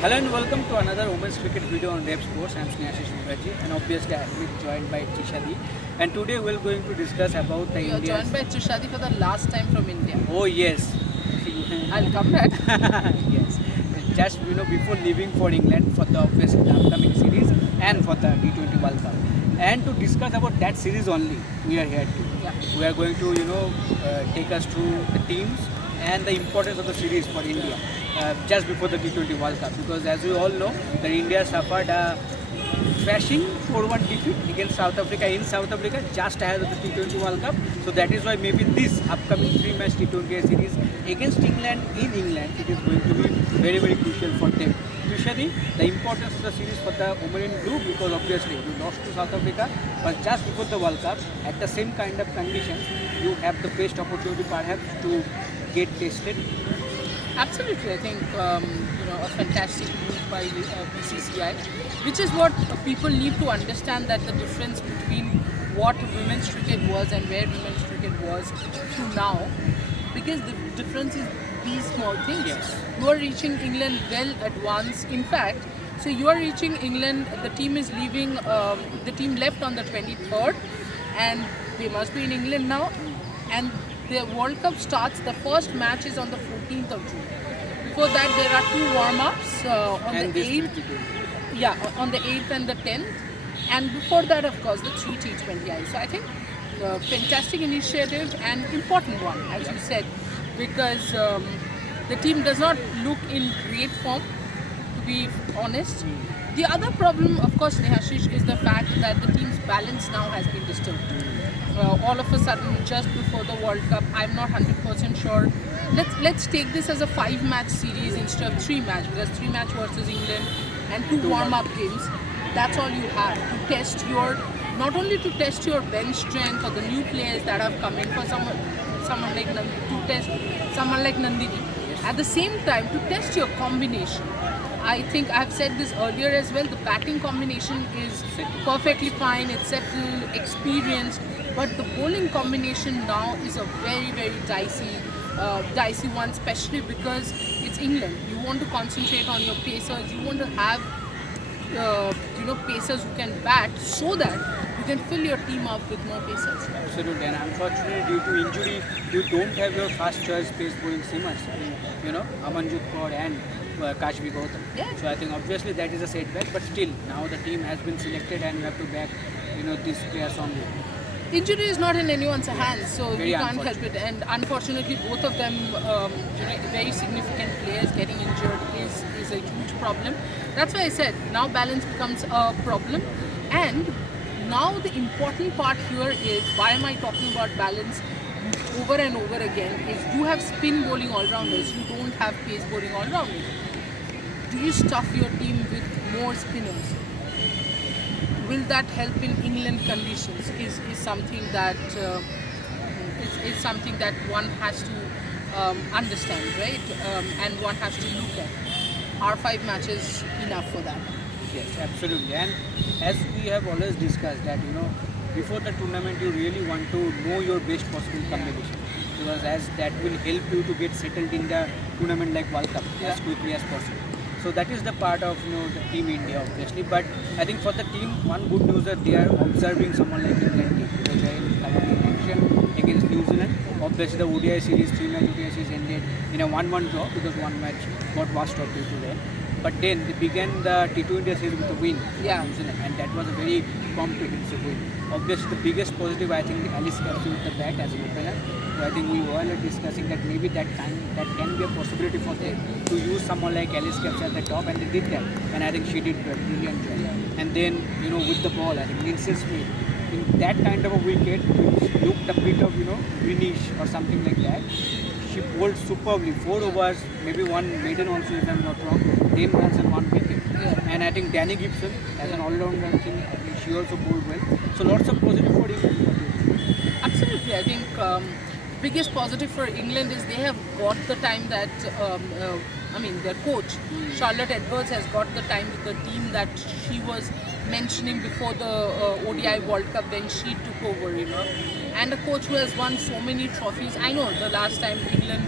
Hello and welcome to another women's cricket video on Rep Sports. I'm Snehashish Mukherjee and obviously I'm joined by Trishadi. And today we're going to discuss about the You're India's... joined by Trishadi for the last time from India. Oh yes. I'll come back. Yes. Just before leaving for England for the obviously the upcoming series and for the T20 World Cup. And to discuss about that series only, we are here too. Yeah. We are going to take us through the teams and the importance of the series for India just before the T20 World Cup, because as we all know that India suffered a thrashing 4-1 defeat against South Africa in South Africa just ahead of the T20 World Cup. So that is why maybe this upcoming 3-match T20 series against England in England, it is going to be very, very crucial for them. Usually the importance of the series for the women in blue, because obviously you lost to South Africa, but just before the World Cup at the same kind of conditions you have the best opportunity perhaps to get tested. Absolutely, I think a fantastic move by BCCI, which is what people need to understand, that the difference between what women's cricket was and where women's cricket was to now, because the difference is these small things. Yes. You are reaching England well advanced. In fact, so you are reaching England. The team is leaving. The team left on the 23rd, and they must be in England now. And the World Cup starts. The first match is on the 14th of June. Before that, there are two warm-ups on And the this 8th. T20. Yeah, on the 8th and the 10th. And before that, of course, the 3 T20Is. So I think fantastic initiative and important one, as you said, because the team does not look in great form, to be honest. The other problem, of course, Nehashish, is the fact that the team's balance now has been disturbed. All of a sudden, just before the World Cup, I'm not 100% sure. Let's take this as a 5-match series instead of 3-match, because 3-match versus England and 2 warm-up games. That's all you have to test your, not only to test your bench strength or the new players that have come in for someone like to test someone like Nandini. At the same time, to test your combination. I think I've said this earlier as well. The batting combination is perfectly fine. It's settled, experienced, but the bowling combination now is a very, very dicey one, especially because it's England. You want to concentrate on your pacers. You want to have pacers who can bat, so that you can fill your team up with more pacers. Absolutely, and unfortunately due to injury, you don't have your first choice pace bowling seamers, Amanjit Kaur and Kashmi Gautam. Yeah. So I think obviously that is a setback, but still now the team has been selected and you have to back these players only. Injury is not in anyone's hands, so Very you can't help it. And unfortunately, both of them, very significant players getting injured is a huge problem. That's why I said now balance becomes a problem. And now the important part here is, why am I talking about balance over and over again, is you have spin bowling all-rounders, you don't have pace bowling all-rounders. Do you stuff your team with more spinners? Will that help in England conditions? Is something that is something that one has to understand, right? And one has to look at. Are 5 matches enough for that? Yes, absolutely. And as we have always discussed that before the tournament you really want to know your best possible combination, because as that will help you to get settled in the tournament like World Cup as quickly as possible. So that is the part of the team India obviously. But I think for the team, one good news that they are observing someone like England team, because they are in current action against New Zealand. Obviously the ODI series, 3-match ODI series ended in a 1-1 draw because one match got washed out due to rain. But then they began the T20 series with a win Yeah. for New Zealand, and that was a very comprehensive win. Obviously the biggest positive, I think, Alice captured with the bat as an opener. So I think we were all discussing that maybe that can be a possibility for them to use someone like Alice Capps at the top, and they did that. And I think she did a brilliant job. And then with the ball, I think Lindsay Smith, in that kind of a wicket, which looked a bit of greenish or something like that, she bowled superbly. 4 overs, maybe one maiden also if I'm not wrong, 10 runs and 1 wicket. And I think Danny Gibson as an all-rounder, I think she also bowled well. So lots of positive for England. Absolutely, I think biggest positive for England is they have got the time that their coach Charlotte Edwards has got the time with the team that she was mentioning before the ODI World Cup when she took over, and a coach who has won so many trophies. I know the last time England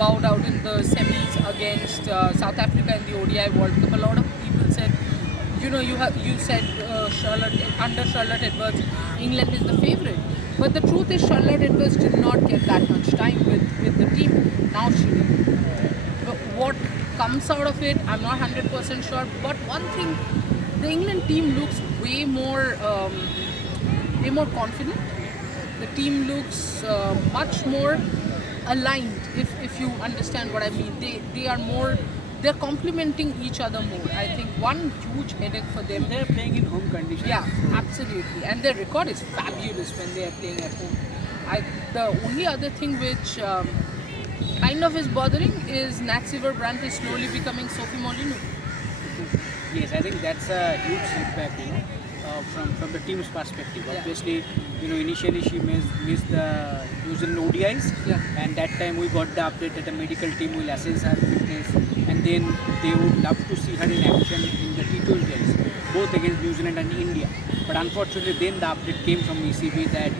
bowed out in the semis against South Africa in the ODI World Cup. A lot of people said, you said under Charlotte Edwards, England is the favourite. But the truth is, Charlotte Edwards did not get that much time with the team. Now she will. But what comes out of it, I'm not 100% sure. But one thing, the England team looks way more confident. The team looks much more aligned, if you understand what I mean. They're complementing each other more. I think one huge headache for them. They're playing in home conditions. Yeah, absolutely. And their record is fabulous when they are playing at home. The only other thing which kind of is bothering is Nat Brandt is slowly becoming Sophie Molyneux. Yes, I think that's a huge setback, from the team's perspective. Yeah. Obviously, initially she missed the New Zealand ODIs, Yeah. and that time we got the update that the medical team will assess her fitness, and then they would love to see her in action in the T20s, both against New Zealand and India. But unfortunately, then the update came from ECB that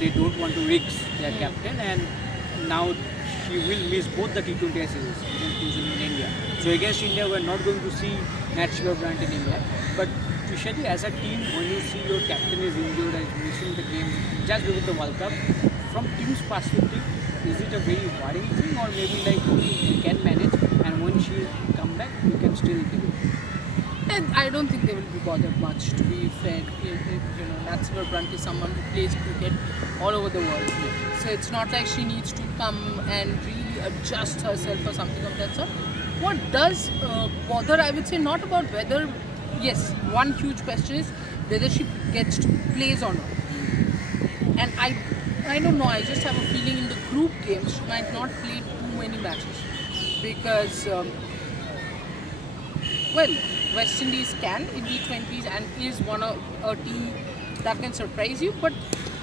they don't want to risk their captain, and now she will miss both the T20 series against New Zealand and India. So against India, we're not going to see Nat Brandt in India. But Tushadi, as a team, when you see your captain is injured and missing the game just before the World Cup, from team's perspective, is it a very worrying thing, or maybe like we can manage, and when she come back, we can still do it? And I don't think they will be bothered much, to be fair. Nat Brandt is someone who plays cricket all over the world. So it's not like she needs to come and really adjust herself or something of that sort. What does bother, I would say, not about whether, yes, one huge question is whether she gets to plays or not. And I don't know, I just have a feeling in the group games she might not play too many matches. Because, West Indies can in T20s and is a team that can surprise you. But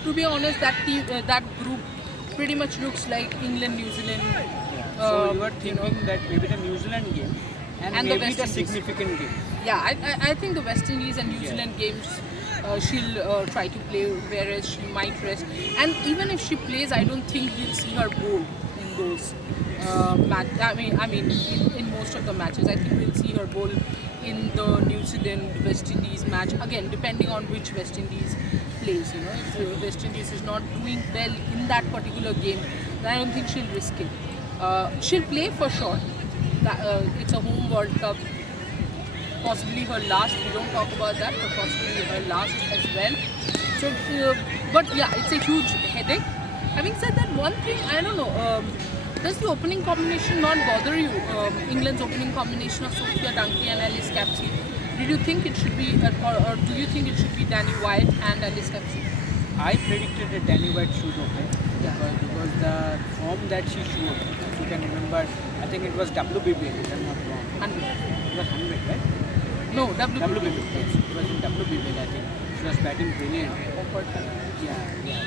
to be honest, that group pretty much looks like England, New Zealand. So you are thinking that maybe the New Zealand game and maybe West the Indies. significant game. Yeah, I think the West Indies and New Zealand games she'll try to play, whereas she might rest. And even if she plays, I don't think we'll see her bowl in those matches. I mean, in most of the matches, I think we'll see her bowl in the New Zealand West Indies match. Again, depending on which West Indies plays. If the West Indies is not doing well in that particular game, then I don't think she'll risk it. She'll play for sure. It's a home World Cup. Possibly her last. We don't talk about that, but possibly her last as well. So, but yeah, it's a huge headache. Having said that, one thing I don't know. Does the opening combination not bother you? England's opening combination of Sophia Dunkley and Alice Capsey. Did you think it should be, or do you think it should be Danny Wyatt and Alice Capsey? I predicted that Danny White should open because the form that she showed, if you can remember, I think it was WBBL, if I'm not wrong. 100. It was 100, right? No, WBBL, yes. It was in WBBL, I think. She was batting brilliantly. Yeah.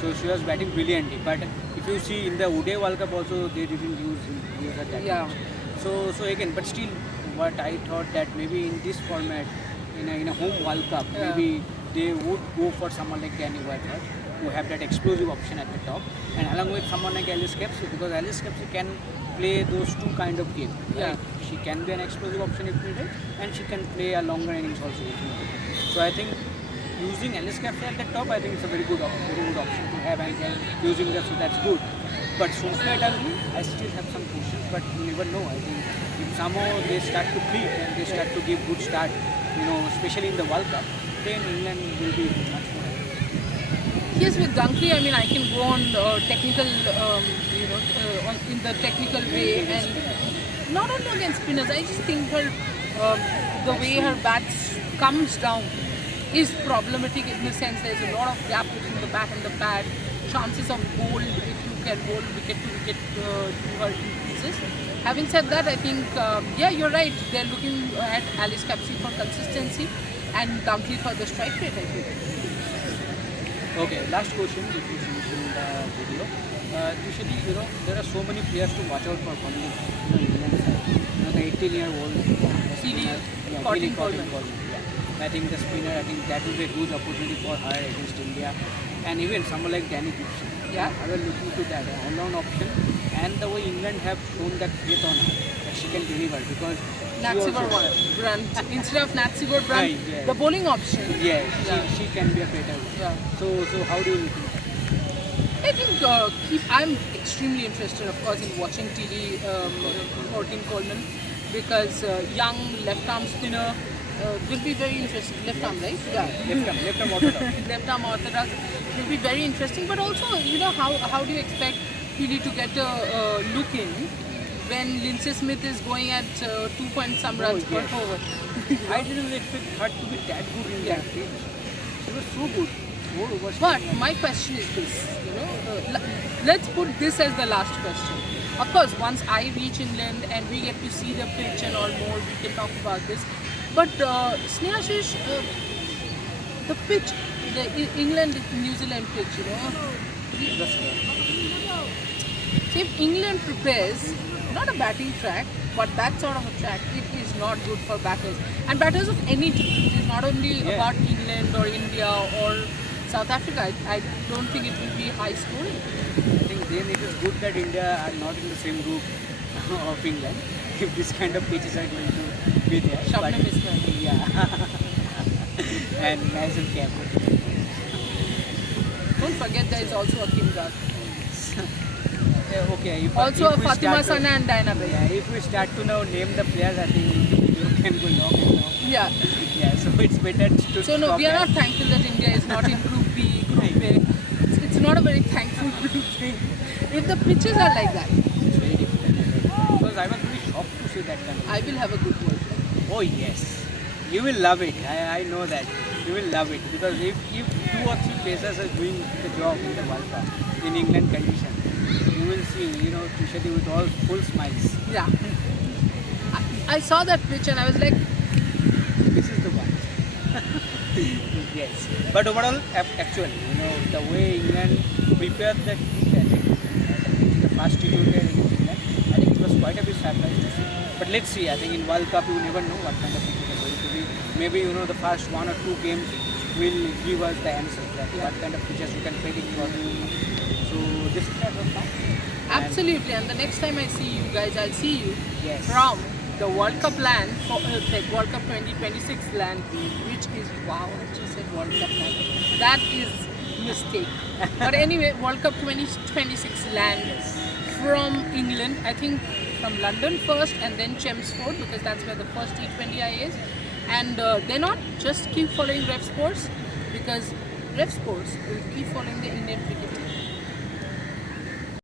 So she was batting brilliantly. But if you see in the ODI World Cup also, they didn't use her that much. So again, but still, what I thought that maybe in this format, in a home World Cup, maybe they would go for someone like Danny Wyatt, right, who have that explosive option at the top, and along with someone like Alice Capsey, because Alice Capsey can play those two kind of games. Right? She can be an explosive option if needed, and she can play a longer innings also if needed. So I think using Alice Capsey at the top, I think it's a very good option to have, and using that, so that's good. But Sophia Dunkley, I still have some questions, but you never know. I think if somehow they start to click and they start to give good start, especially in the World Cup, then England will be much more. Yes, with Dunkley, I mean, I can go on technical, in the technical way, and not only against spinners. I just think her, the way her bats comes down is problematic in the sense there's a lot of gap between the bat and the pad. Chances of bowl, if you can bowl wicket to wicket, to her increases. Having said that, I think, you're right. They're looking at Alice Capsey for consistency and Dunkley for the strike rate, I think. Okay, last question, which is in the video. Usually, there are so many players to watch out for from the England side. The 18-year-old Keely Coleman. I think the spinner, I think that will be a huge opportunity for her against India. And even someone like Danny Gibson. Yeah. I will look into that. All-round option. and the way England have shown that faith on her that she can deliver because she Natsibor also- Brunt. Instead of Natsibor Brunt, Right, yes. the bowling option. Yes, Yeah. she can be a better one. Yeah. So how do you look at I think I'm extremely interested, of course, in watching TD or Tim Coleman because young left-arm spinner will be very interesting. Left-arm, right? Yeah. left arm orthodox? Left-arm orthodox will be very interesting. But also, how do you expect TD to get a look in when Lindsay Smith is going at 2 point some runs per yes. over? I didn't expect her to be that good in that pitch. She was so good. But my question is this, let's put this as the last question. Of course, once I reach England and we get to see the pitch and all more, we can talk about this. But Snehashish, the pitch, the England-New Zealand pitch, see, if England prepares, not a batting track, but that sort of a track, it is not good for batters. And batters of any team. It is not only about England or India or South Africa. I don't think it will be high scoring. I think then it is good that India are not in the same group of England. If this kind of pitches are going to be there. Shabnam Ismail. Yeah. And Mason Cap. Don't forget there is also a Kim Garg. Okay. Also a if we Fatima start Sana and Diana Bay. Yeah, if we start to now name the players, I think you can go long and long. Yeah. Yeah, so it's better to So no, stop we are there. not thankful that India is not in Group B, Group A. It's not a very thankful thing. If the pitches are like that, It's very difficult. Because I was very shocked to see that kind of. I will have a good World Cup. Oh yes, you will love it. I know that. You will love it because if 2 or 3 pacers are doing the job in the World Cup in England condition, you will see, Tushati with all full smiles. Yeah. I saw that pitch and I was like, This is the one. Yes. But overall, actually, the way England prepared that pitch, I think the first T20 against England, I think it was quite a bit surprise to see. But let's see. I think in World Cup you never know what kind of pitches are going to be. Maybe the first 1 or 2 games will give us the answer that what kind of pitches you can predict for. So this is that of now. absolutely. And the next time I see you guys, I'll see you Yes. from the World Cup land, like World Cup 2026 land, which is, wow, she said World Cup land. That is mistake. But anyway, World Cup 2026 land from England, I think from London first and then Chelmsford because that's where the first T20I is. And they're not just keep following Ref Sports because Ref Sports will keep following the Indian cricket team.